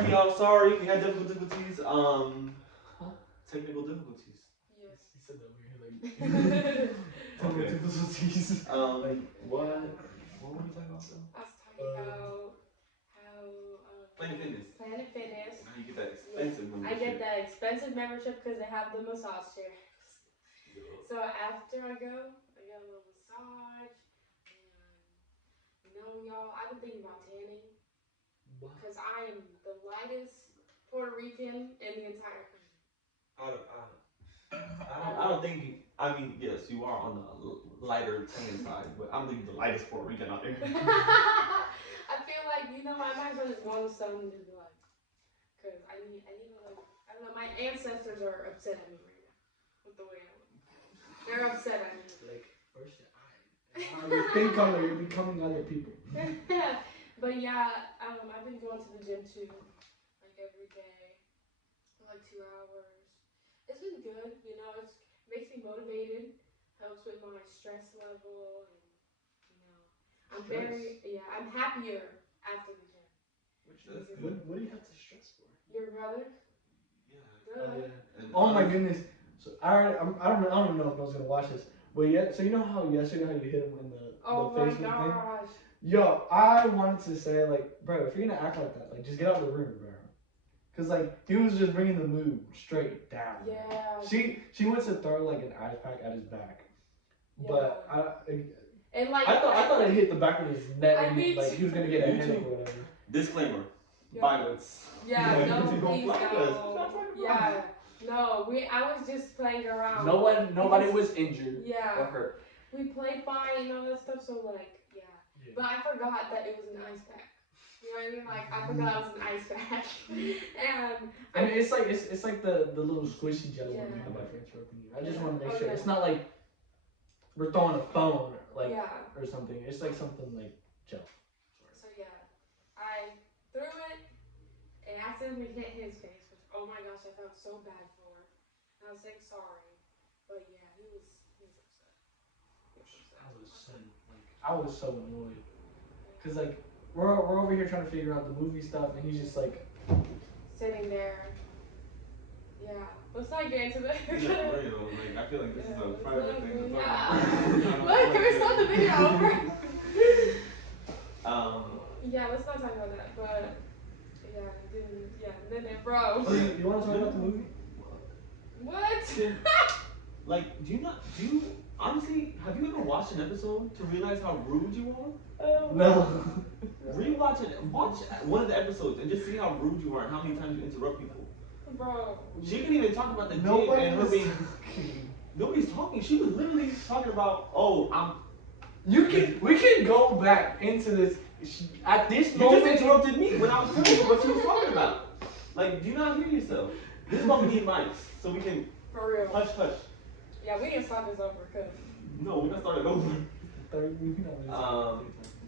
Sorry, y'all. Sorry, we had difficulties. Technical difficulties. Yes. He said that weird, like technical difficulties. Like what? What were we talking about though? I was talking about how Planet Fitness. Planet Fitness. How you get that expensive membership? I get that expensive membership because they have the massage chairs. So after I get a little massage, and y'all, I've been thinking about tanning because I am the lightest Puerto Rican in the entire country. I don't think. I mean, yes, you are on the lighter tan side, but I'm the lightest Puerto Rican out there. I feel like I might as well just go on the sun and just be like, because I need like, I don't know, my ancestors are upset at me right now with the way I look. They're upset at me. Like, first your eye. You think color, you're becoming other people. But yeah, I've been going to the gym too, like every day, for like 2 hours. It's been good, it makes me motivated, helps with my stress level, and I'm happier after the gym. Which that's good. What do you have to stress for? Your brother? Yeah. Oh yeah. Oh my goodness. So I don't know if I was gonna watch this, but yeah. So you know how yesterday how you hit him in the face with the thing? Yo, I wanted to say like, bro, if you're gonna act like that, like just get out of the room, bro. Cause like he was just bringing the mood straight down. Yeah. She went to throw like an ice pack at his back, but I thought it hit the back of his neck and like he was gonna get a headache or whatever. Disclaimer: violence. Yeah, no, please no. Yeah, no. I was just playing around. Nobody was injured. Yeah. Or hurt. We played fine and all that stuff. So like, yeah. But I forgot that it was an ice pack. You know what I mean? Like I forgot it was an ice pack. And it's like the little squishy jelly one you have by France Ropen. I just want to make sure it's not like we're throwing a phone or something. It's like something like gel. So yeah, I threw it and accidentally hit his face, which oh my gosh, I felt so bad for. And I was saying sorry, but yeah, he was upset. I was so annoyed, cause like we're over here trying to figure out the movie stuff, and he's just like sitting there. Yeah, let's not get into that. I feel like this is a private thing. Look, can we stop the video? Yeah, let's not talk about that. But then bro. You want to talk about the movie? What? Like, do you honestly, have you ever watched an episode to realize how rude you are? No. Rewatch it. Watch one of the episodes and just see how rude you are and how many times you interrupt people. Bro. She couldn't even talk about the gym and her being. Nobody's talking. She was literally talking about, we can go back into this. At this moment. You just interrupted me when I was telling you what she was talking about. Like, do you not hear yourself? This is why we need mics, so we can. For real. Hush. Yeah, we need to start this over, cause. No, we're not starting over. But then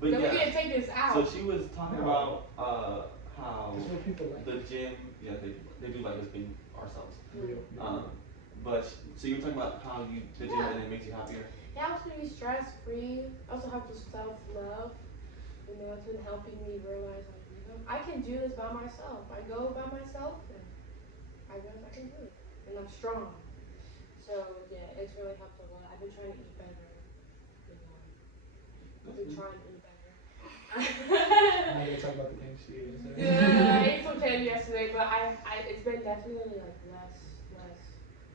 we need to take this out. So she was talking about how the gym, they do like us being ourselves. But so you were talking about how the gym and it makes you happier. It helps me be stress free. Also helps with self love. It's been helping me realize I can do this by myself. I go by myself and I realize I can do it, and I'm strong. So yeah, it's really helped a lot. I've been trying to eat better. I've been trying to eat better. I'm not gonna talk about the things she ate yesterday. Yeah, I ate some candy yesterday, but it's been definitely like less.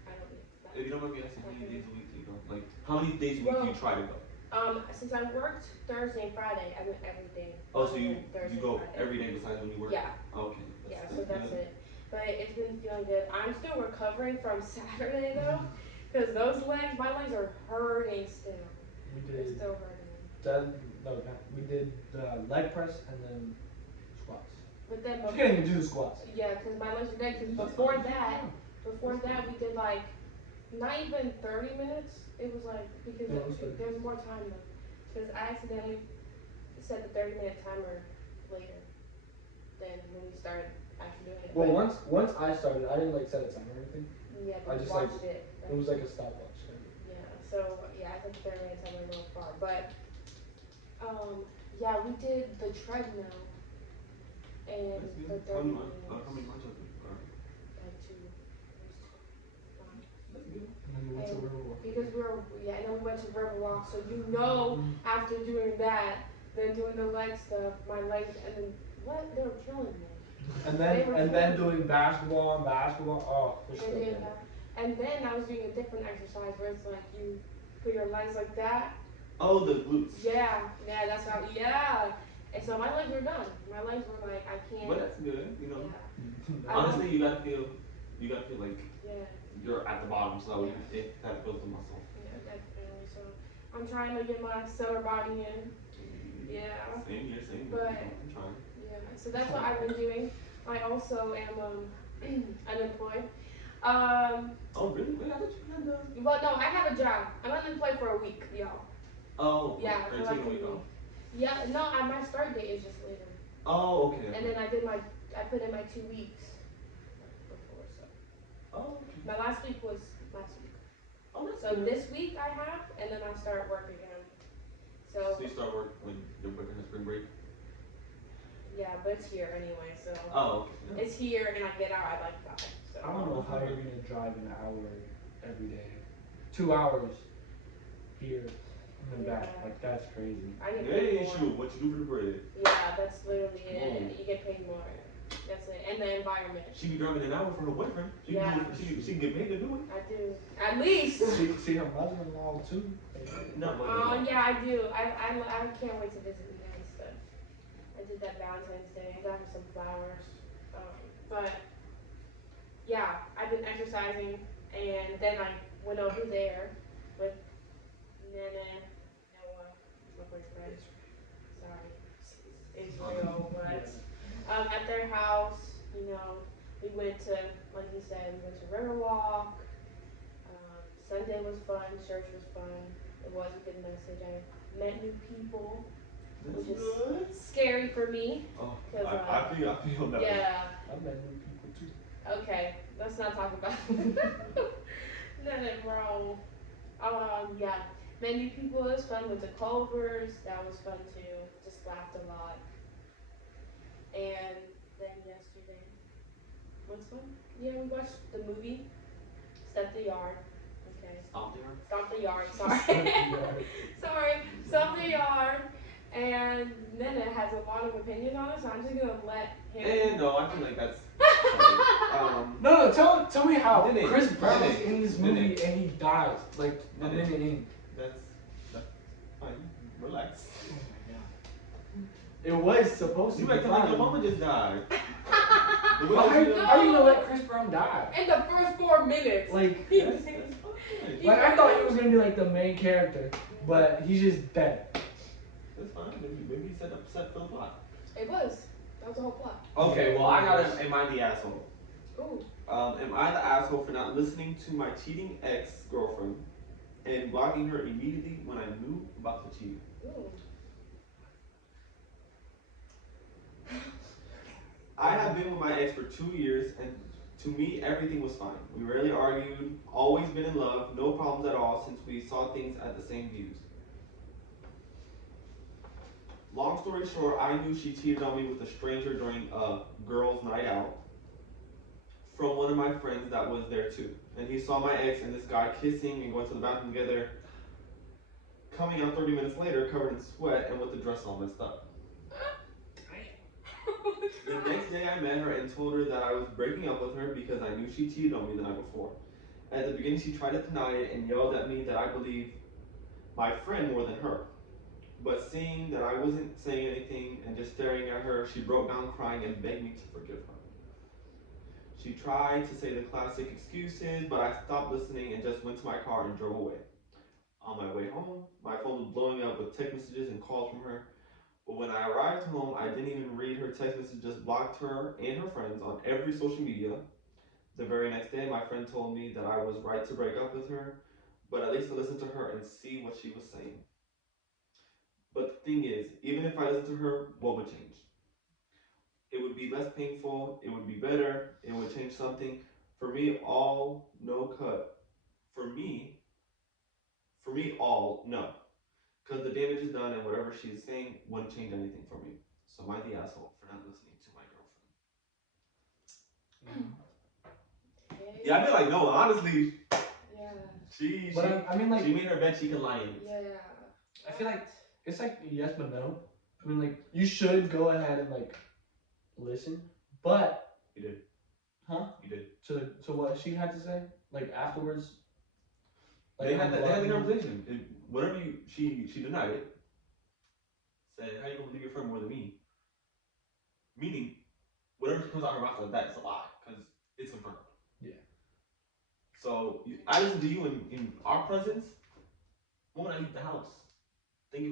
I don't eat that. If you don't mind me asking, how many days a week do you go? Like, how many days a week do you try to go? Since I worked Thursday and Friday, I went every day. Oh, so you go every day besides when you work? Yeah. Okay. So that's it. But it's been feeling good. I'm still recovering from Saturday though, because my legs are hurting still. They're still hurting. We did the leg press and then squats. But then you can't even do the squats. Yeah, because my legs are dead. Because before that we did like not even 30 minutes. It was like because there's more time though. Because I accidentally set the 30-minute timer later than when we started actually doing it. Well, once I started, I didn't like set a timer or anything. Yeah, I just watched it. It was like a stopwatch. Yeah. So I set the 30-minute timer real far, but we did the treadmill, and That's good. for 30 minutes. How many months have you? Like 2. That's good. And then we went to Riverwalk. Because and then we went to Riverwalk, so you know after doing that, then doing the leg stuff, my legs, and then they were killing me. And then doing basketball, oh, for sure. And then I was doing a different exercise where it's like you put your legs like that. Oh, the glutes. Yeah, that's how. Yeah, and so my legs were done. My legs were like I can't. But that's good, you know. Yeah. Honestly, you gotta feel like yeah. you're at the bottom, so if that builds the muscle. Yeah, definitely. So I'm trying to get my summer body in. Yeah. Same here. But I'm trying. yeah, so that's what I've been doing. I also am unemployed. Oh really? Wait, I thought you had the. Well, no, I have a job. I'm unemployed for a week, y'all. Oh. Yeah, for like a week. Yeah, no, my start date is just later. Oh, okay. And then I put in my 2 weeks before, so. Oh, okay. My last week was last week. Oh, that's so good. This week I have, and then I start work again. So you start work when you're working the spring break? Yeah, but it's here anyway, so. Oh, okay. Yeah. It's here, and I get out at like 5. So. I don't know how you're gonna drive an hour every day. 2 hours here and then back. Like that's crazy. I get paid more. Shoot, what you do for the bread? Yeah, that's literally it. You get paid more. That's it. And the environment. She be driving an hour for her boyfriend. She can get paid to do it. I do. At least. See her mother-in-law too. Yeah, I do. I can't wait to visit you guys. So I did that Valentine's Day. I got her some flowers. But yeah, I've been exercising, and then I went over there with Noah, my boyfriend. Sorry, Israel, but at their house, we went to, like you said, we went to Riverwalk. Sunday was fun. Church was fun. It was a good message. I met new people, which is scary for me. Oh, I feel that. Yeah. I met new people too. Okay, let's not talk about nothing wrong. Yeah, met new people. It was fun. Went to Culver's. That was fun too. Just laughed a lot. And then yesterday, what's fun? Yeah, we watched the movie. Step the Yard. Okay. Stomp the Yard. Sorry. Sorry. Stomp the Yard. And Nana has a lot of opinion on it, so I'm just gonna let him. No, I feel like that's. No, tell me how Chris Brown is in this movie and he dies like the minute in. That's fine. Relax. Oh my god. It was supposed to be. You acting like your mama just died. How are you gonna let Chris Brown die? In the first 4 minutes. Like, that's like I thought he was gonna be like the main character, but he's just dead. That's fine. Maybe he set for the plot. It was. That was the whole plot. Okay, well I got am I the asshole? Ooh. Am I the asshole for not listening to my cheating ex-girlfriend and blocking her immediately when I knew about the cheating? Ooh. I have been with my ex for 2 years, and to me, everything was fine. We rarely argued, always been in love, no problems at all since we saw things at the same views. Long story short, I knew she cheated on me with a stranger during a girls' night out from one of my friends that was there too. And he saw my ex and this guy kissing and going to the bathroom together, coming out 30 minutes later covered in sweat and with the dress all messed up. The next day I met her and told her that I was breaking up with her because I knew she cheated on me the night before. At the beginning she tried to deny it and yelled at me that I believed my friend more than her. But seeing that I wasn't saying anything and just staring at her, she broke down crying and begged me to forgive her. She tried to say the classic excuses, but I stopped listening and just went to my car and drove away. On my way home, my phone was blowing up with text messages and calls from her. But when I arrived home, I didn't even read her text message, just blocked her and her friends on every social media. The very next day, my friend told me that I was right to break up with her, but at least to listen to her and see what she was saying. But the thing is, even if I listened to her, what would change? It would be less painful, it would be better, it would change something. For me, all no cut. For me, all no. Because the damage is done and whatever she's saying wouldn't change anything for me. So am I the asshole for not listening to my girlfriend? Yeah, I feel like no, honestly. Yeah. I mean, like, she made her bed, she can lie in it. Yeah. I feel like it's like yes but no. I mean, like, you should go ahead and like listen, but you did. Huh? You did. So what she had to say, like afterwards. Like, they had the conversation. Whatever she denied it. Said, how you gonna believe your friend more than me? Meaning, whatever comes out of her mouth like that is a lie, because it's confirmed. Yeah. So I listen to you in our presence. When I leave the house, thank you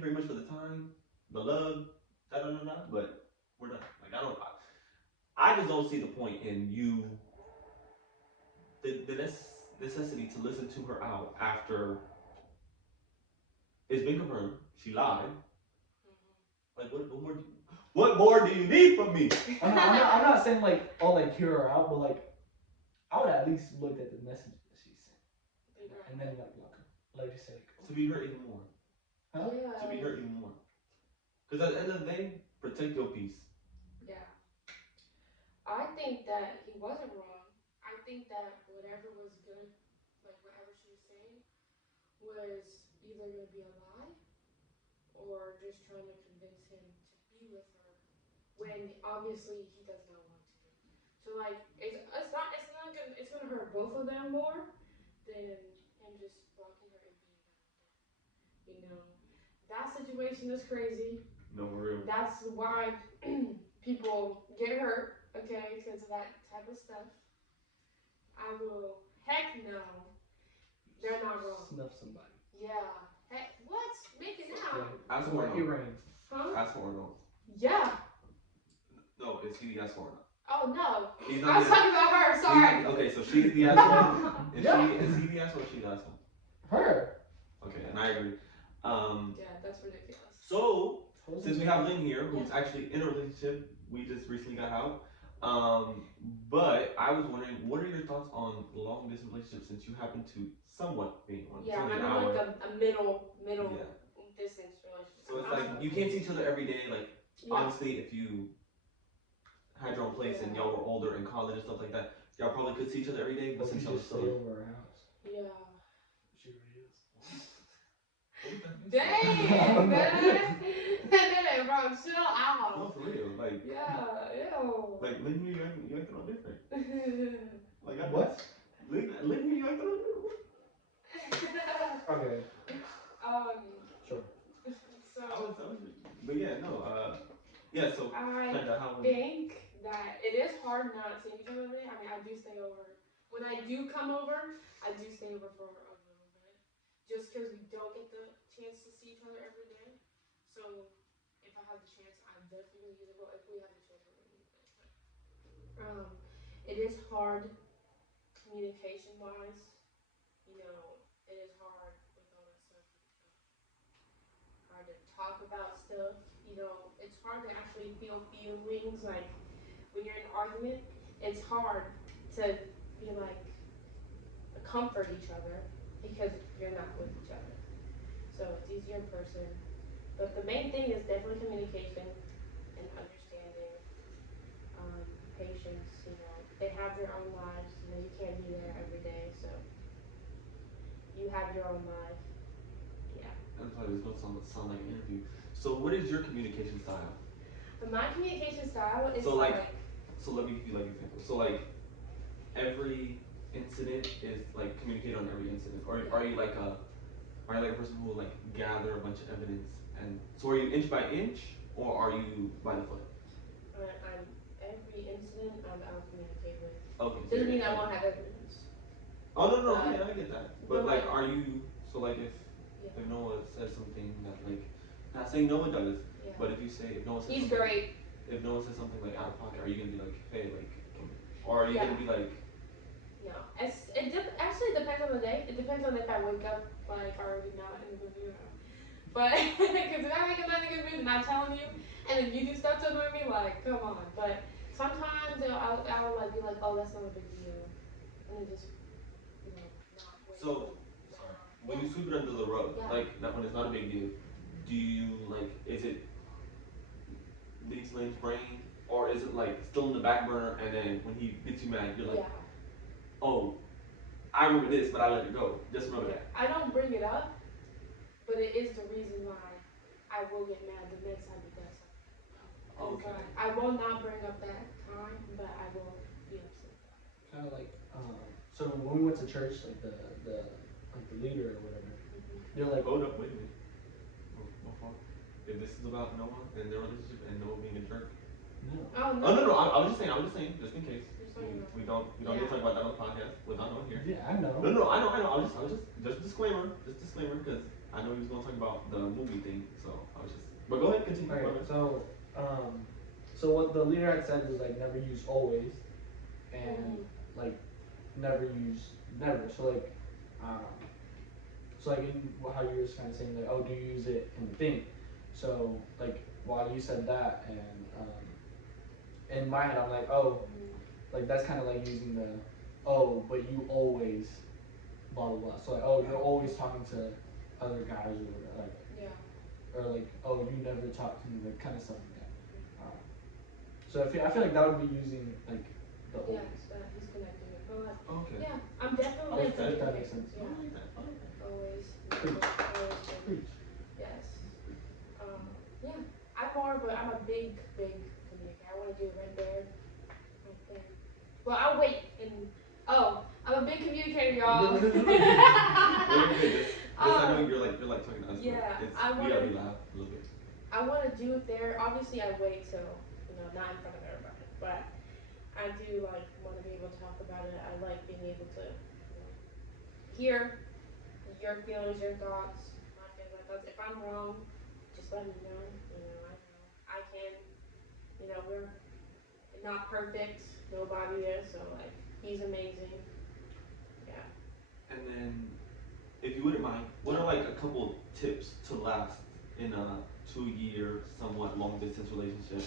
very much for the time, the love, but we're done. Like I just don't see the point in you. The necessity to listen to her out after it's been confirmed she lied. Like what more do you need from me? I'm not saying like hear her out, but like I would at least look at the message that she sent and then like block her. Like just say like, to be hurt even more. Huh? Yeah. To be hurt even more. Because at the end of the day, protect your peace. Yeah. I think that he wasn't wrong. I think that whatever she was saying was either going to be a lie or just trying to convince him to be with her when obviously he does not want to. So like it's gonna hurt both of them more than him just blocking her and being done with them. That situation is crazy. No, for real. That's why people get hurt, okay, because of that type of stuff. I will, heck no, they're not wrong. Snuff somebody. Yeah. Heck, what? Make it now. Ask for it no. Huh? Ask for no. Yeah. No, it's he asked for no. Oh no. I was talking about her, sorry. Okay, so she's the asshole. Is he the asshole or she the asshole? Her. Okay, and I agree. Yeah, that's ridiculous. So, since we have Lynn here, who's actually in a relationship, we just recently got out. But I was wondering, what are your thoughts on long distance relationships since you happen to somewhat be in one? Yeah, I'm in like a middle distance relationship. So it's like you can't see each other every day. Like honestly, if you had your own place and y'all were older in college and stuff like that, y'all probably could see each other every day. But since y'all stay over our house. Yeah. She really is. Dang, man. Bro, chill out. No, for real. Like, yeah, ew. Like, Lynn, you acting all different. Like, what? Lynn, you acting all different. Okay. Sure. So. But yeah, no, yeah, so. I think that it is hard not seeing each other every day. I mean, I do stay over. When I do come over, I do stay over for a little bit. Just because we don't get the chance to see each other every day. So, if I have the chance, I'm definitely going to go. If we have the chance, we're going to use it. It is hard communication-wise. It is hard with all that stuff. Hard to talk about stuff. It's hard to actually feel feelings. Like, when you're in an argument, it's hard to be like, comfort each other because you're not with each other. So it's easier in person. But the main thing is definitely communication and understanding, patience. They have their own lives. You can't be there every day, so you have your own life. Yeah. That's why this is going to sound like an interview. So what is your communication style? My communication style is so let me give you like an example. So like every incident is like communicated on every incident, or are you like a person who will like gather a bunch of evidence? And so are you inch by inch, or are you by the foot? Every incident I'll communicate with. Okay. Doesn't mean I won't have evidence. Oh no, yeah, I get that. But like, are you if Noah says something that like, not saying Noah does, but if you say if Noah says he's great. If Noah says something like out of pocket, are you gonna be like, hey, like, or are you gonna be like? No, it actually depends on the day. It depends on if I wake up like already not in a good mood. But because if I wake up not in a good mood and I'm telling you, and then you do stuff to annoy me, like, come on. But sometimes I'll like be like, oh, that's not a big deal, and then just not wait. So, when you sweep it under the rug, like that when it's not a big deal, do you like? Is it leaves Lynn's brain, or is it like still in the back burner, and then when he gets you mad, you're like, oh, I remember this, but I let it go. Just remember that. I don't bring it up, but it is the reason why I will get mad the next time he does something. Okay. I will not bring up that time, but I will be upset. Kind of like, so when we went to church, like the leader or whatever, they're like, hold up, wait a minute. My fault. If this is about Noah and their relationship and Noah being a jerk. No. Oh no. Oh no, I was just saying, just in case. We don't get to talk about that on the podcast without Noah here. Yeah, I know. No, I know. I was just disclaimer, because I know he was gonna talk about the movie thing, so I was just. But go ahead, continue. Okay, so what the leader had said was like never use always, and like never use never. So like, in how you were kind of saying like, oh, do you use it in the thing? So like while you said that, and in my head I'm like, oh, like that's kind of like using the, oh, but you always blah blah blah. So like, oh, you're always talking to other guys or whatever, like. Yeah. Or like, oh, you never talk to me, like kind of stuff like that. So I feel like that would be using like the always. Yeah, he's connecting it. But like, okay. Yeah, I'm definitely. If that makes sense. Yeah. Always. Preach. Yes. Yeah. I'm a big communicator. I want to do it right there. Well, I'll wait and. Oh, I'm a big communicator, y'all. I know you're like talking to us. Yeah, we gotta be loud a little bit. I want to do it there. Obviously, I wait till not in front of everybody, but I do like want to be able to talk about it. I like being able to hear your feelings, your thoughts, my feelings, my thoughts. If I'm wrong, just let me know. I can. We're not perfect. Nobody is. So like, he's amazing. Yeah. And then, if you wouldn't mind, what are like a couple tips to last in a 2-year, somewhat long distance relationship?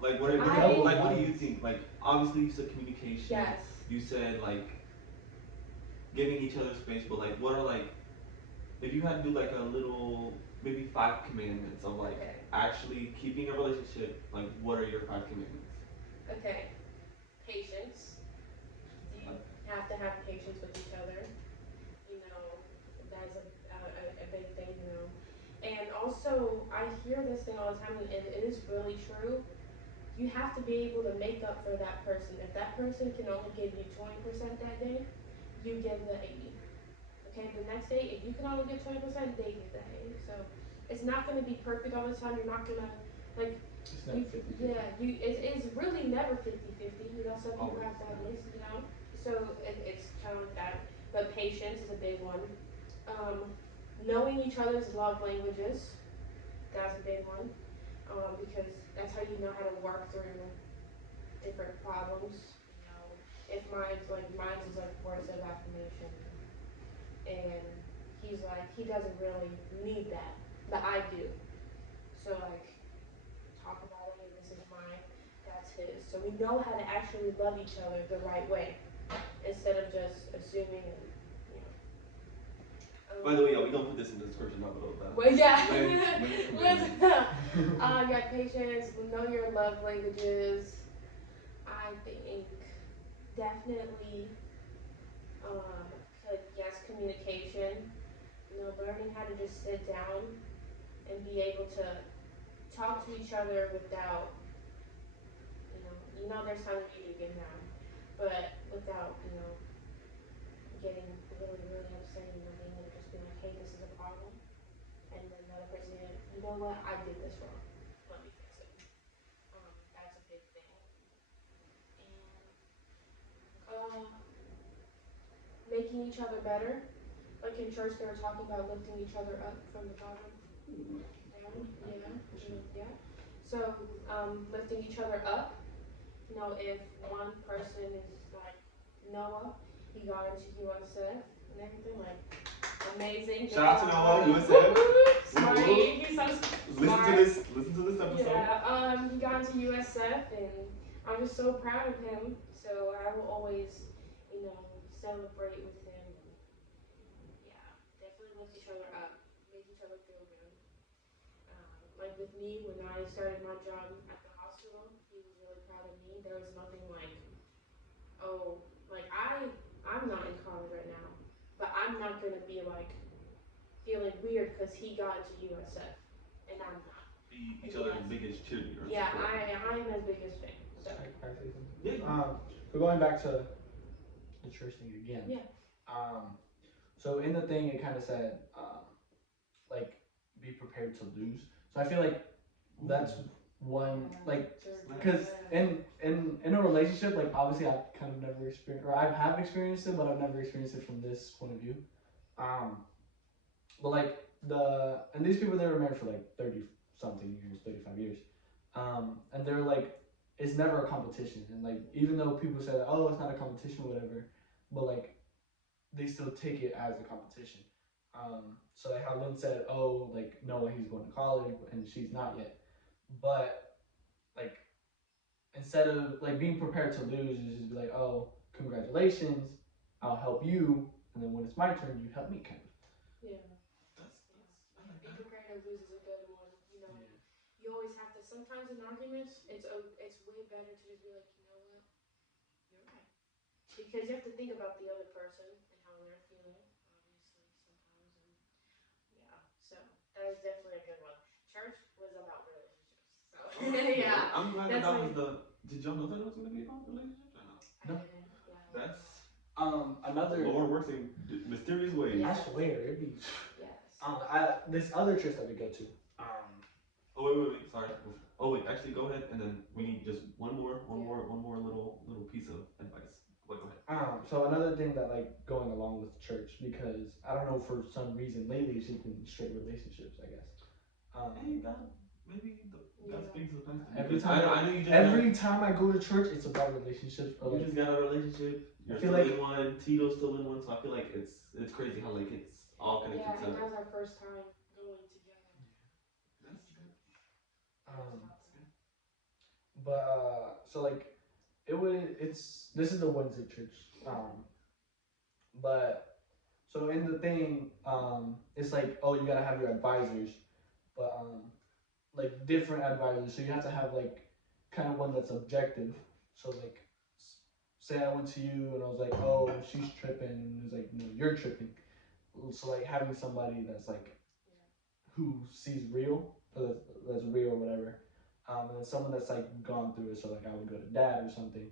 Like what do you think? Like obviously you said communication. Yes. You said like giving each other space, but like what are like if you had to do like a little maybe 5 commandments of like actually keeping a relationship, like what are your 5 commandments? Okay. Patience. You have to have patience with each other. That's a big thing, And also, I hear this thing all the time, and it is really true. You have to be able to make up for that person. If that person can only give you 20% that day, you give the 80. Okay, the next day, if you can only give 20%, they give the 80. So it's not going to be perfect all the time. You're not going to, like, it's never 50-50. It's really never 50-50. Some people have that list, So it's kind of like that. But patience is a big one. Knowing each other's love languages, that's a big one. Because that's how you know how to work through different problems. If mine's like words of affirmation, and he's like he doesn't really need that, but I do. So like talk about it. This is mine. That's his. So we know how to actually love each other the right way, instead of just assuming. By the way, y'all, we don't put this in the description down below. Well, yeah. You got patience. Know your love languages. I think definitely, communication. Learning how to just sit down and be able to talk to each other without, there's times you do get mad, but without, getting really, really upset and being able to just be like, hey, this is a problem. And then another person, you know what, I did this wrong. Let me fix it. That's a big thing. And making each other better. Like in church, they were talking about lifting each other up from the bottom down. Yeah. So lifting each other up. If one person is like Noah, he got into USF and everything, like amazing. Shout out to Noah, USF. Smart. He's so smart. Listen to this episode. Yeah. He got into USF, and I'm just so proud of him. So I will always, celebrate with him. Yeah, definitely lift each other up, make each other feel good. Like with me, when I started my job at the hospital, he was really proud of me. There was nothing like oh, like I'm not in college right now, but I'm not gonna be like feeling weird because he got into USF and I'm not. Be each other's biggest cheerleader. Yeah, I'm his biggest fan. So. Yeah. So going back to the church thing again. Yeah. So in the thing, it kind of said, like, be prepared to lose. So I feel like that's one, like, because in a relationship, like, obviously I've kind of never experienced, or I have experienced it, but I've never experienced it from this point of view. But like and these people, they were married for like 30 something years, 35 years. And they're like, it's never a competition. And like, even though people say that, oh, it's not a competition or whatever, but like, they still take it as a competition. So like how Lynn said, oh, like Noah, he's going to college and she's not yet. But like, instead of like being prepared to lose, you just be like, oh, congratulations, I'll help you, and then when it's my turn, you help me, kind of. Yeah. Be prepared to lose is a good one. You know, you always have to. Sometimes in arguments, it's way better to just be like, you know what, you're right, because you have to think about the other person and how they're feeling. Obviously, sometimes, and yeah. So that is definitely a good one. Church was about relationships. So yeah. I'm glad that was the. Did y'all know that it was going to be about relationships or not? No. I didn't. Yeah. That's. Another. The Lord works in mysterious ways. I swear, it'd be. Yes. This other church that we go to. Oh wait. Sorry. Oh wait. Actually, go ahead, and then we need just one more little piece of advice. Wait, go ahead. So another thing that like going along with church, because I don't know, for some reason lately it's just been straight relationships, I guess. Hey, God, maybe God speaks to the pastor. Every time I go to church, it's about relationships. You just got a relationship. You're still in one. Tito's still in one. So I feel like it's crazy how like it's all connected. Yeah, and that was our first time going together. That's good. But so like this is the Wednesday church. But so in the thing, it's like, oh, you gotta have your advisors, but like different advisors. So you have to have like kind of one that's objective. So like, say I went to you and I was like, oh, she's tripping, and it's like, no, you're tripping. So like having somebody that's like, who sees real, or that's real or whatever, and then someone that's like gone through it. So like I would go to dad or something.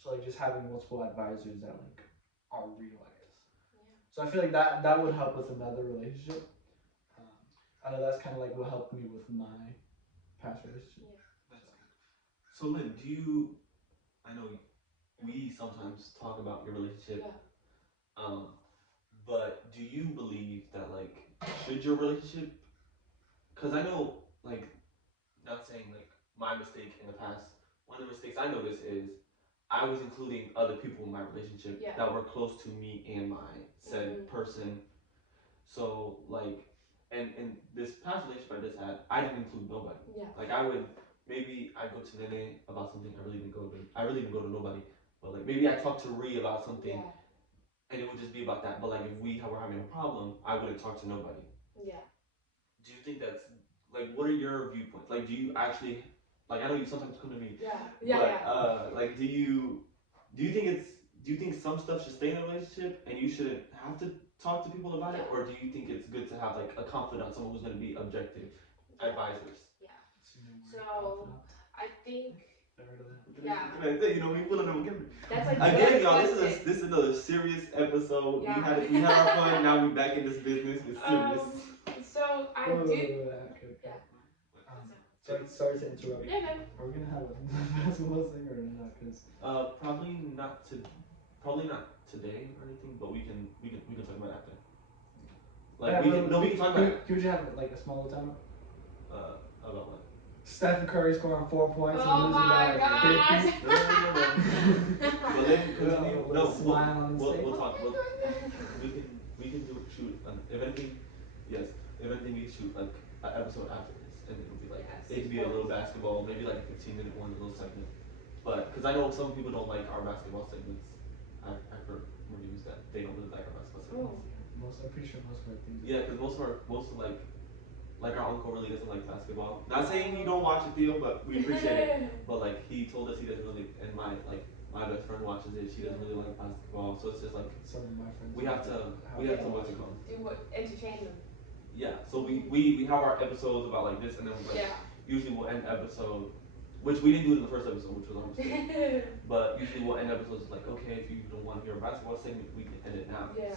So like just having multiple advisors that like are real, I guess. Yeah. So I feel like that would help with another relationship. I know that's kind of like what helped me with my past relationship. Yeah. That's good. So Lynn, I know we sometimes talk about your relationship. Yeah. But do you believe that like should your relationship? Because I know like, not saying like my mistake in the past. One of the mistakes I noticed is I was including other people in my relationship that were close to me and my said person. So like, and this past relationship I just had, I didn't include nobody. Yeah. Like I would maybe I go to Nene about something. I really didn't go to nobody. But like maybe I talked to Ree about something. Yeah. And it would just be about that. But like if we were having a problem, I wouldn't talk to nobody. Yeah. Do you think that's like, what are your viewpoints? Like, do you actually, like, I know you sometimes come to me. But like, do you think some stuff should stay in a relationship and you shouldn't have to talk to people about it, or do you think it's good to have like a confidant, someone who's going to be objective, advisors? Yeah. So I think. Yeah. You know, we pulling them together. That's like again, y'all. This is another serious episode. Yeah. We had our fun. Now we back in this business. It's serious. So I did. Yeah. Sorry to interrupt. Yeah, man. Are we gonna have a basketball thing or not? Cause probably not today or anything, but we can talk about it after. Like we can talk about it. Could you have like a small time? About what? Stephen Curry scoring 4 points and losing by like 50. But then continue. We'll talk. We can shoot. If anything, yes. If anything, we can shoot like an episode after this, and it'll be like it could be a little basketball, maybe like a 15-minute one, a little segment. But because I know some people don't like our basketball segments. I've heard reviews that they don't really like our basketball segments. I'm pretty sure most of our things. Yeah, because most of like our uncle really doesn't like basketball. Not saying he don't watch it, Theo, but we appreciate it. But like he told us he doesn't really, and my my best friend watches it. She doesn't really like basketball, so it's just like some of my friends. We have to what's it called? Do what entertain them. Yeah. So we have our episodes about like this, and then like usually we'll end episode, which we didn't do in the first episode, which was our mistake. But usually we'll end episodes like, okay, if you don't want to hear a basketball segment, we can end it now. Yeah.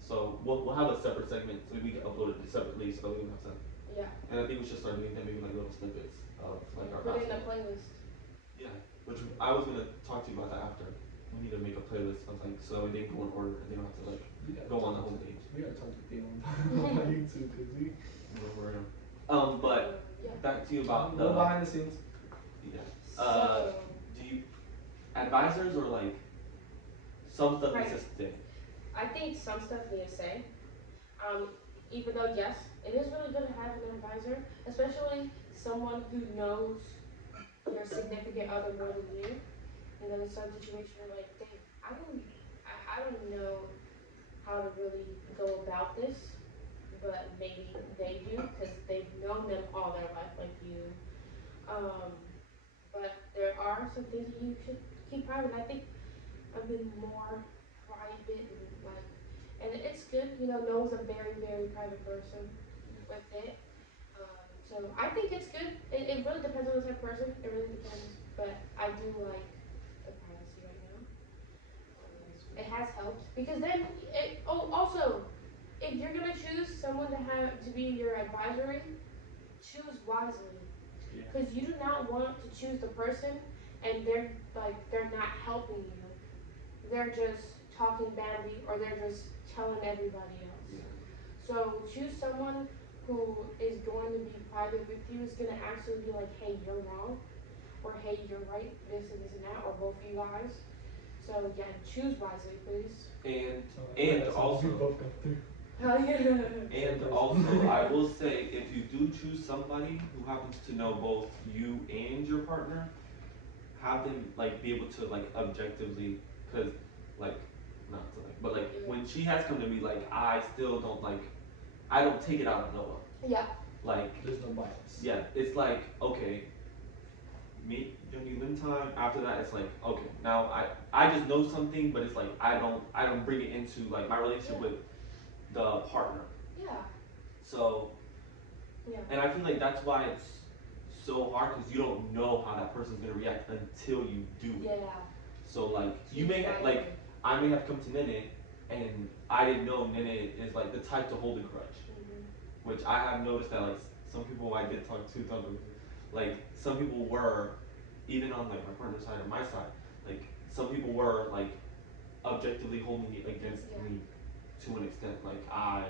So we'll have a separate segment so we can upload it separately, so we don't have to. Yeah. And I think we should start doing that, maybe like little snippets of like our put it in a basketball. playlist. Yeah. Which I was gonna talk to you about that after. We need to make a playlist of like so they go in order and they don't have to like go on the homepage. We gotta talk to Theo on YouTube because we. But back to you about the behind the scenes. Yeah. Do you advisors or like some stuff needs to stay? I think some stuff needs to stay. Even though yes, it is really good to have an advisor, especially someone who knows your significant other more than you. And then in some situation you're like, dang, I don't know how to really go about this, but maybe they do because they've known them all their life like you. But there are some things that you should keep private. I think I've been more private and it's good, no one's a very, very private person with it. So I think it's good. It really depends on the type of person. It really depends. But I do like the privacy right now. It has helped because then also if you're gonna choose someone to be your advisory, choose wisely. Because you do not want to choose the person and they're not helping you. They're just talking badly or they're just telling everybody else. So choose someone who is going to be private with you, is going to actually be like, hey, you're wrong, or hey, you're right, this and this and that, or both of you guys. So yeah, choose wisely, please. And also, I will say, if you do choose somebody who happens to know both you and your partner, have them like be able to like objectively, because like not to like, but like when she has come to me, like I still don't like, I don't take it out of Noah. Yeah. Like there's no bias. Yeah, it's like okay, meet Young Lynn time. After that, it's like okay, now I just know something, but it's like I don't bring it into like my relationship with the partner. Yeah. So. Yeah. And I feel like that's why it's so hard because you don't know how that person's gonna react until you do it. Yeah. So like you may like I may have come to Nene and I didn't know Nene is like the type to hold a grudge, which I have noticed that like some people I did talk to like some people were even on like my partner's side or my side, like some people were like objectively holding it against me to an extent. Like I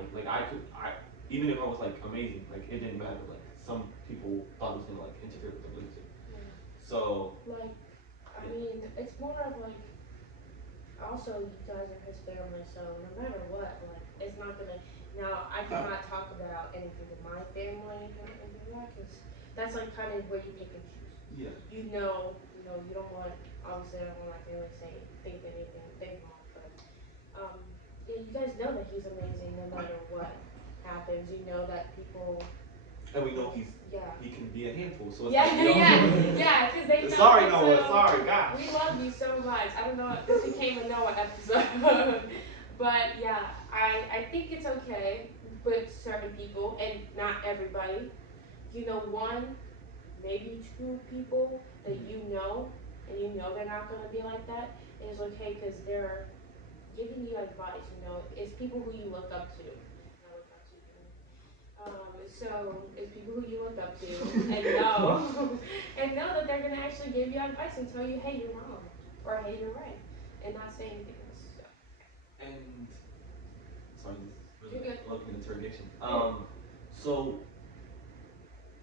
even if I was like amazing, like it didn't matter. Like some people thought it was gonna like interfere with the relationship. So like I mean, it's more of like also you guys are his family, so no matter what, like it's not gonna. Now I cannot talk about anything with my family and anything like that because that's like kind of where you pick and choose. Yeah. You don't want obviously I don't want my family to think anything wrong, but yeah, you guys know that he's amazing no matter what happens. You know that people. And we know he can be a handful. So it's because they know. Sorry, Noah. Sorry, gosh. We love you so much. I don't know. This became a Noah episode, but yeah, I think it's okay with certain people and not everybody. One, maybe two people that you know and you know they're not gonna be like that. And it's okay because they're giving you advice. It's people who you look up to. So it's people who you look up to and know that they're gonna actually give you advice and tell you, hey, you're wrong, or hey, you're right, and not say anything else. So. And sorry, this is really looking at interrogation. So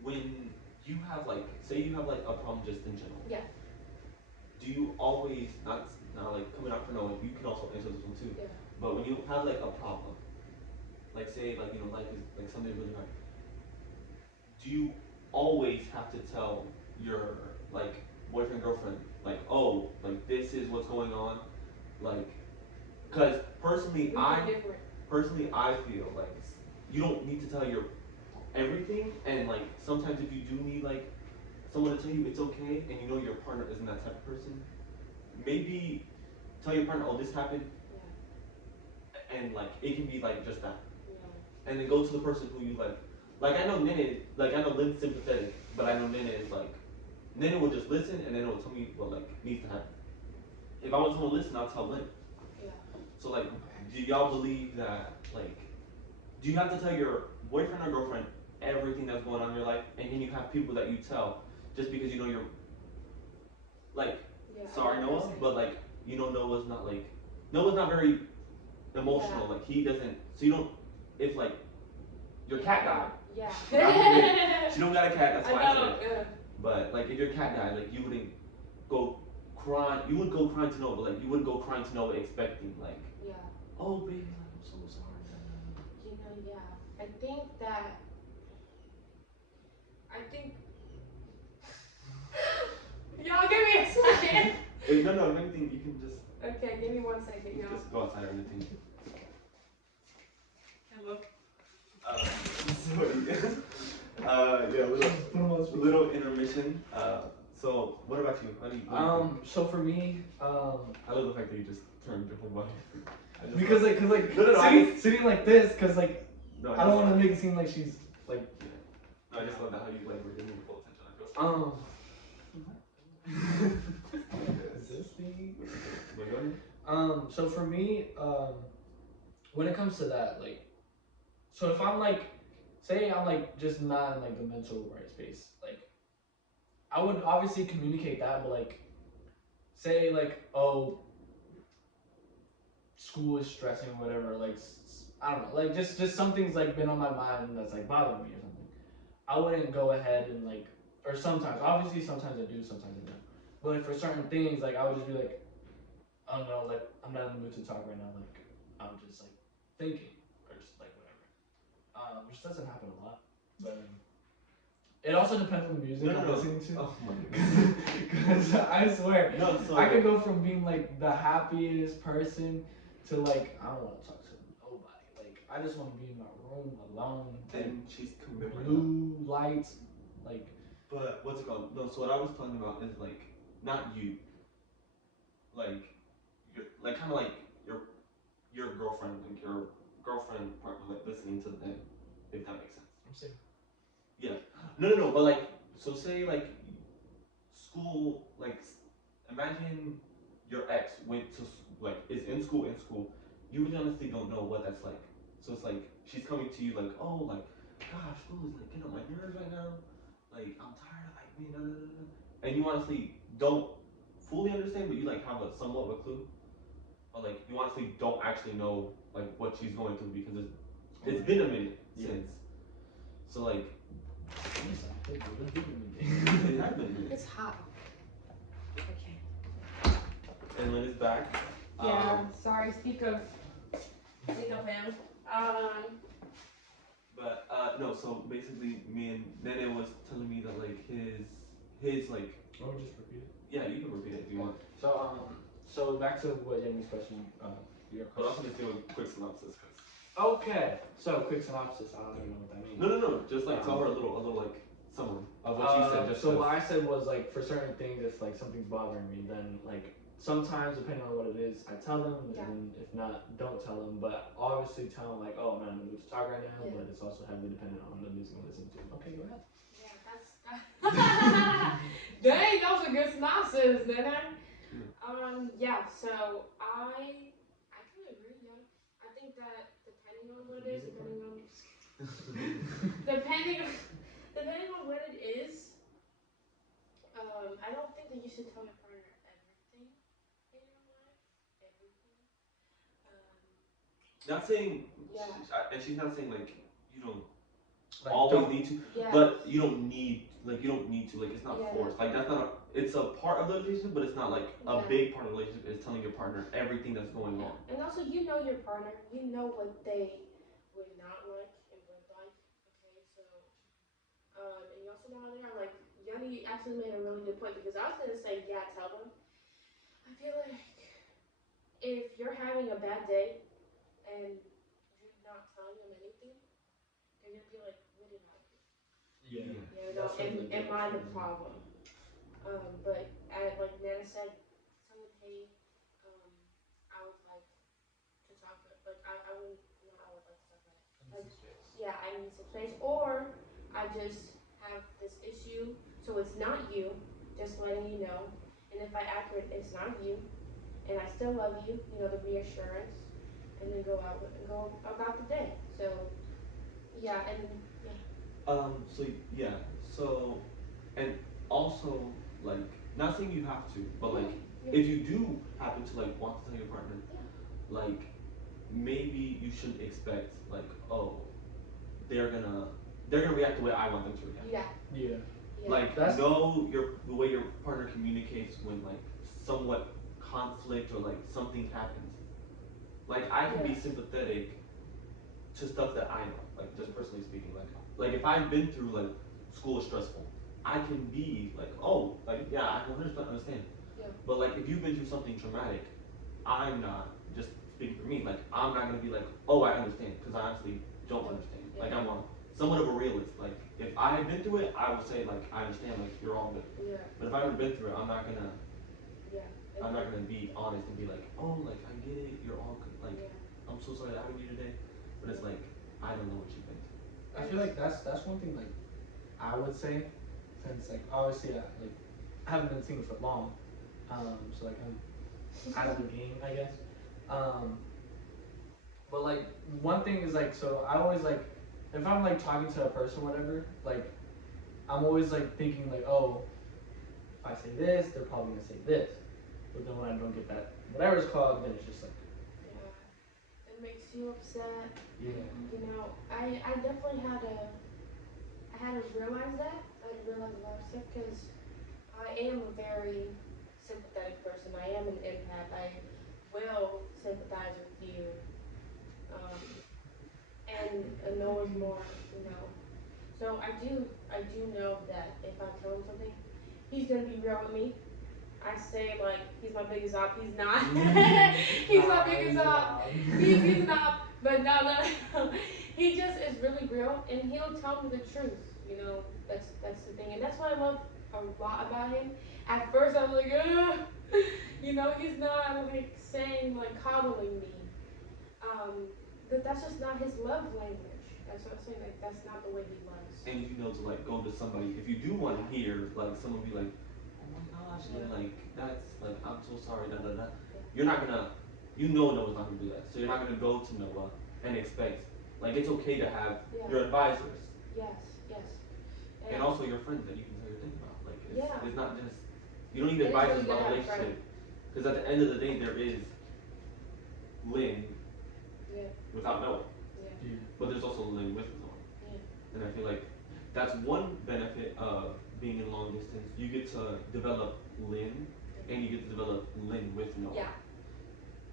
when you have like, say you have like a problem just in general. Yeah. Do you always not like coming out for no one? You can also answer this one too. Yeah. But when you have like a problem, like say like life is like something's really hard. Do you always have to tell your like boyfriend, girlfriend, like, oh, like this is what's going on, like, because personally I feel like you don't need to tell your everything, and like sometimes if you do need like someone to tell you it's okay, and your partner isn't that type of person, maybe tell your partner, oh, this happened, and like it can be like just that, and then go to the person who you like. Like I know Nene, like I know Lynn's sympathetic, but I know Nene is like, Nene will just listen and then it will tell me what like needs to happen. If I want someone to listen, I'll tell Lynn. Yeah. So like, do y'all believe that like, do you have to tell your boyfriend or girlfriend everything that's going on in your life, and then you have people that you tell just because you know you're like, sorry Noah, but like you know Noah's not like, Noah's not very emotional, like he doesn't, so you don't, if like your cat died, she don't got a cat, that's why I said, but like if your cat died, like you wouldn't go crying, you would go crying to Noah, but like you wouldn't go crying to Noah expecting like, oh baby, I'm so sorry. You know, I think that, y'all give me a second. No, if anything, you can just. Okay, give me 1 second, y'all. Just go outside or anything. Hello. Sorry. Yeah, little intermission. So what about you? How do you? So for me, I love the fact that you just turned your whole body. Because no, sitting like this, cause like no, I don't want to make it seem like she's like. Yeah. No, I just love that how you like were giving me full attention. Is this the? So for me, when it comes to that, like, so if I'm like, say I'm like just not in like the mental right space, like, I would obviously communicate that, but like, say like, oh, school is stressing or whatever, like, I don't know, like just something's like been on my mind that's like bothering me or something. I wouldn't go ahead and like, or sometimes, obviously sometimes I do, sometimes I don't. But like for certain things, like I would just be like, oh no, like I'm not in the mood to talk right now, like I'm just like thinking or just like whatever. Which doesn't happen a lot, but it also depends on the music I'm listening to. Oh my god. Because I swear, I could go from being like the happiest person to like, I don't want to talk to nobody. Like, I just want to be in my room alone. And she's coming blue lights, like. But what's it called? No, so what I was talking about is like, not you. Like, like kind of like your girlfriend, like your girlfriend partner, like listening to them, if that makes sense. I'm saying. Yeah. No. But like, so say like school, like imagine your ex went to like is in school. You really honestly don't know what that's like. So it's like she's coming to you like, oh, like, gosh, school is like getting on my nerves right now. Like I'm tired of like being, and you honestly don't fully understand, but you like have a somewhat of a clue. But like you honestly don't actually know like what she's going through because it's been a minute since. So like. It's hot. Okay. And Lynn is back. Yeah, sorry, speak of him. But no, so basically me and Nene was telling me that like his like. Oh, just repeat it. Yeah, you can repeat it if you want. So back to what Yemi's question. Your question. But also just do a quick synopsis, cause. Okay, so quick synopsis. I don't even know what that means. No. Just like tell her a little like summary of what you said. So what I said was like for certain things, it's like something's bothering me. Then like sometimes depending on what it is, I tell them, and if not, don't tell them. But obviously tell them like, oh, I'm not in the mood to talk right now. But it's also heavily dependent on the music I'm listening to. Okay, go ahead. Yeah, that's. Dang, that was a good synopsis, didn't I? Yeah. So I can agree. Yeah, I think that depending on what it is, depending on what it is, I don't think that you should tell your partner everything in your life. Everything. Not saying. Yeah. And she's not saying like you don't like, always need to, but you don't need to. Like it's not forced. Like that's not. It's a part of the relationship, but it's not like a big part of the relationship. Is telling your partner everything that's going on. And also, you know your partner. You know what they would not like and would like. Okay, so and you also know how they are. Like Yanni actually made a really good point because I was gonna say tell them. I feel like if you're having a bad day and you're not telling them anything, they're gonna be like, what did I do? Yeah. You know, am I the problem? But like Nana said, someone, hey, say, I would like to talk, like, I would, not I would like to talk about it. Like, yeah, I need some space, or I just have this issue, so it's not you, just letting you know. And if I accurate, it's not you, and I still love you, you know, the reassurance, and then go about the day. So, yeah, and yeah. So yeah. So, and also like, not saying you have to, but like, if you do happen to like want to tell your partner, like, maybe you shouldn't expect like, oh, they're gonna react the way I want them to react. Yeah. Yeah. Like, know the way your partner communicates when like somewhat conflict or like something happens. Like, I can be sympathetic to stuff that I know, like just personally speaking. Like if I've been through like school is stressful, I can be like, oh, like yeah, I 100% understand. Yeah. But like if you've been through something traumatic, I'm not, just speaking for me, like I'm not gonna be like, oh, I understand, because I honestly don't understand. Like I'm somewhat of a realist. Like if I had been through it, I would say like I understand, like you're all good. Yeah. But if I haven't been through it, I'm not gonna Yeah. be honest and be like, oh, like I get it, you're all good. Like I'm so sorry that happened to you today. But it's like, I don't know what you've been through. I feel like that's one thing like I would say, since like obviously I haven't been single for long, so like I'm out of the game, I guess. But like one thing is like, so I always like, if I'm like talking to a person, whatever, like I'm always like thinking like, oh, if I say this, they're probably gonna say this. But then when I don't get that whatever it's called, then it's just like, yeah, it makes you upset. yeah. You know, I definitely had to realize that. I had to realize a lot of stuff, because I am a very sympathetic person. I am an empath. I will sympathize with you. And Noah's more, you know. So I do know that if I tell him something, he's gonna be real with me. I say like he's my biggest op. He's not. He's my biggest op. He's not. But no. He just is really real, and he'll tell me the truth. You know, that's the thing, and that's what I love a lot about him. At first, I was like, ugh. You know, he's not like saying like coddling me. But that's just not his love language. That's what I'm saying. Like that's not the way he loves. And if you know to like go to somebody, if you do want to hear like someone be like, oh my gosh, and like that's like I'm so sorry, da da da. You're not gonna, you know Noah's not gonna do that. So you're not gonna go to Noah and expect, like, it's okay to have your advisors. Yes. And also your friends that you can tell your thing about. Like it's not just, you don't need advisors about a relationship. Because at the end of the day, there is Lynn without Noah. Yeah. But there's also Lynn with Noah. And I feel like that's one benefit of being in long distance. You get to develop Lynn, and you get to develop Lynn with Noah. Yeah.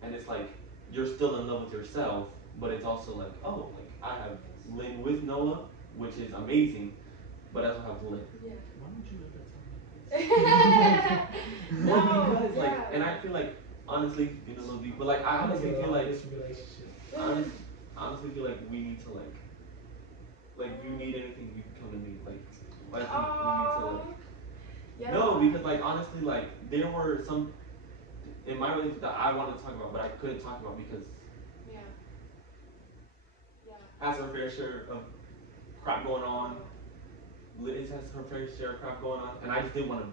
And it's like, you're still in love with yourself, but it's also like, oh, like I have Lynn with Noah, which is amazing, but I also have Lynn. Yeah. Why don't you ever tell me this? Well, because like, and I feel like, honestly, you know, a little deep, but like I honestly feel like, honestly feel like we need to like you need anything, you can come to me. Like I think we need to like. No, because like honestly, like there were some in my relationship that I wanted to talk about, but I couldn't talk about because has her fair share of crap going on. Liz has her fair share of crap going on, and I just didn't want to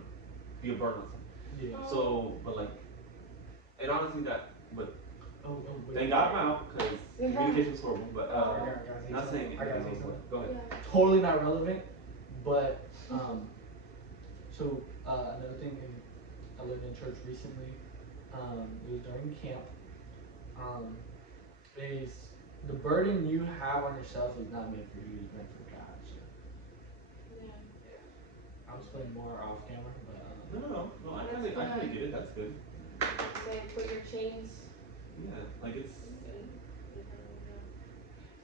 be a burden on something. Yeah. So, but like, and honestly, but wait. thank God I'm out because communication's horrible. But not saying it. Go ahead. Totally not relevant, but so another thing, I lived in church recently. It was during camp. Is the burden you have on yourself is not meant for you, it's meant for God. So. Yeah. I'll explain more off camera, but no. I kind of get it. That's good. Say put your chains. Yeah, like it's.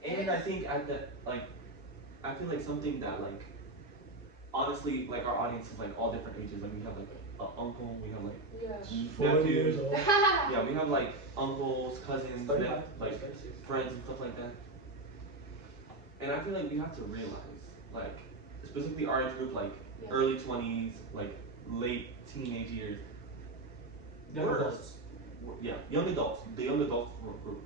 And I think I feel like something that like, honestly, like our audience is like all different ages. Like we have like an uncle, we have like nephews. Yeah, we have like uncles, cousins, like friends and stuff like that. And I feel like we have to realize, like, specifically our age group, like early 20s, like late teenage years, young adults. Young adults. The young adults group.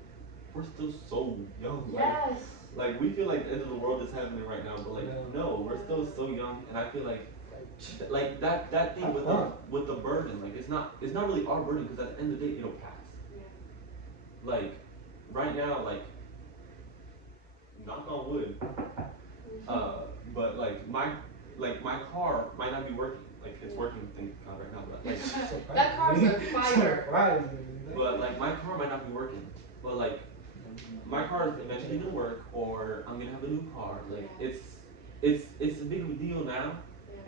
We're still so young. Yes. Like we feel like the end of the world is happening right now, but like no, we're still so young, and I feel like that thing with the burden, like it's not really our burden because at the end of the day it'll pass. Yeah. Like right now, like knock on wood, but like my car might not be working. Like it's working, thank God right now, but like that car's a fire. But like my car might not be working, but like my car is eventually gonna work, or I'm gonna have a new car. Like it's a big of a deal now,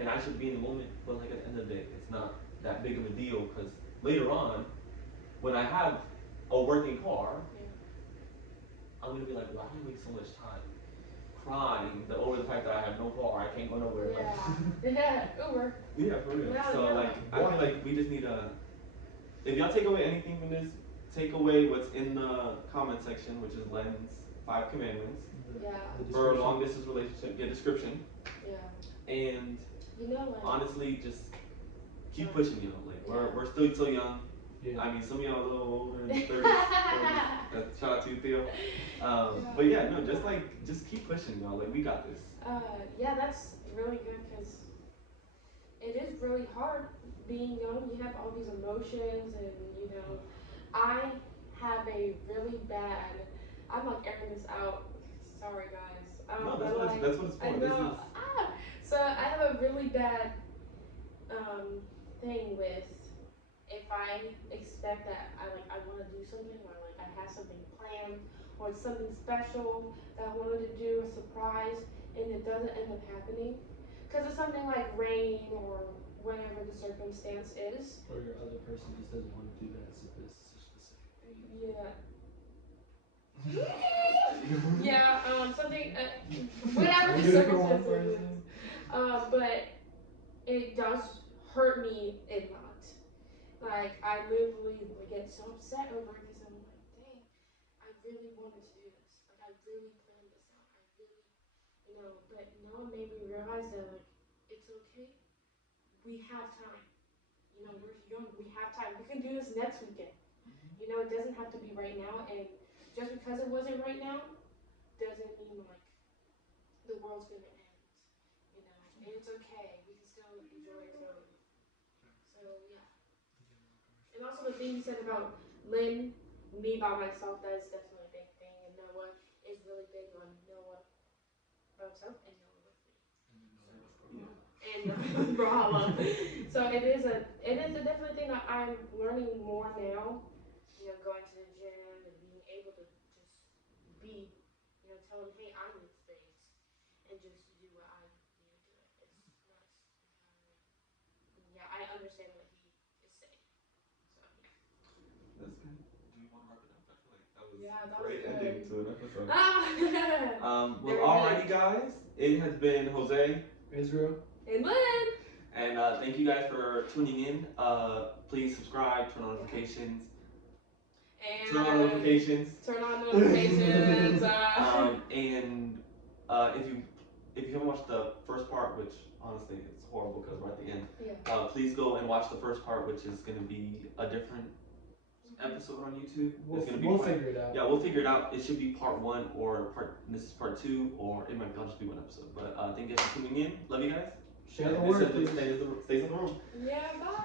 and I should be in the moment. But like at the end of the day, it's not that big of a deal because later on, when I have a working car, I'm gonna be like, why do I waste so much time crying over the fact that I have no car, I can't go nowhere. Yeah, Uber. Yeah, for real. So like, I feel like we just need to. If y'all take away anything from this, take away what's in the comment section, which is LYNN's 5 commandments. Yeah. For a long distance relationship, discription. Yeah. And like, honestly, just keep pushing, Like we're still so young. Yeah. I mean, some of y'all a little older in 30s. Shout out to you, Theo. But yeah, no, just keep pushing, y'all. Like we got this. Yeah, that's really good because it is really hard being young. You have all these emotions, and I have a really bad. I'm like airing this out. Sorry, guys. No, that's what it's for. I know. So I have a really bad thing with if I expect that I want to do something, or like I have something planned, or it's something special that I wanted to do, a surprise, and it doesn't end up happening because it's something like rain or whatever the circumstance is. Or your other person just doesn't want to do that specific thing. Yeah. Yeah, something, whatever the circumstance is. But it does hurt me a lot. Like, I literally get so upset over it because I'm like, dang, I really wanted to do this. Like, I really planned this out. I really, but no one made me realize that, like, it's okay. We have time. We're young. We have time. We can do this next weekend. It doesn't have to be right now. And just because it wasn't right now, doesn't mean, like, the world's going to end. And it's okay. We can still enjoy it. So, yeah. And also the thing you said about Lynn, me by myself, that is definitely a big thing. And Noah is really big on Noah by himself and Noah with me. And Brahma. So it is a definitely thing that I'm learning more now. Going to the gym and being able to just be, tell him, hey, I need space, and just do what I need to do. It's nice. Yeah, I understand what he is saying. So yeah. That's good. Do you want to wrap it up? I feel like that was that great was ending to an episode. Well, alrighty, guys. It has been Jose, Israel, and Lynn. And thank you guys for tuning in. Please subscribe, turn on notifications. And turn on notifications. And if you haven't watched the first part, which honestly it's horrible because we're at the end, please go and watch the first part, which is going to be a different episode on YouTube. We'll figure it out. Yeah, we'll figure it out. It should be part 1 or this is part 2, or it might just be 1 episode. But thank you guys for tuning in. Love you guys. Share the word, please. Stays in the room. Yeah, bye.